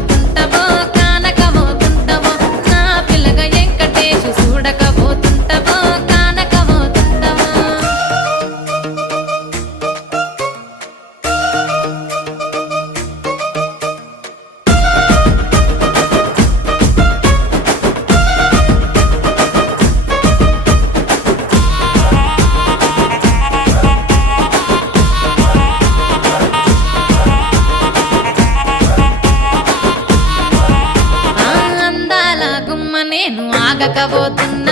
పోతుంటవో కానకపోతుంటవో నా పిల్లగా వెంకటేశు చూడకపోతుంటవో కానకపోతుంటవో అందాల గుమ్మ నేను ఆగకపోతున్నా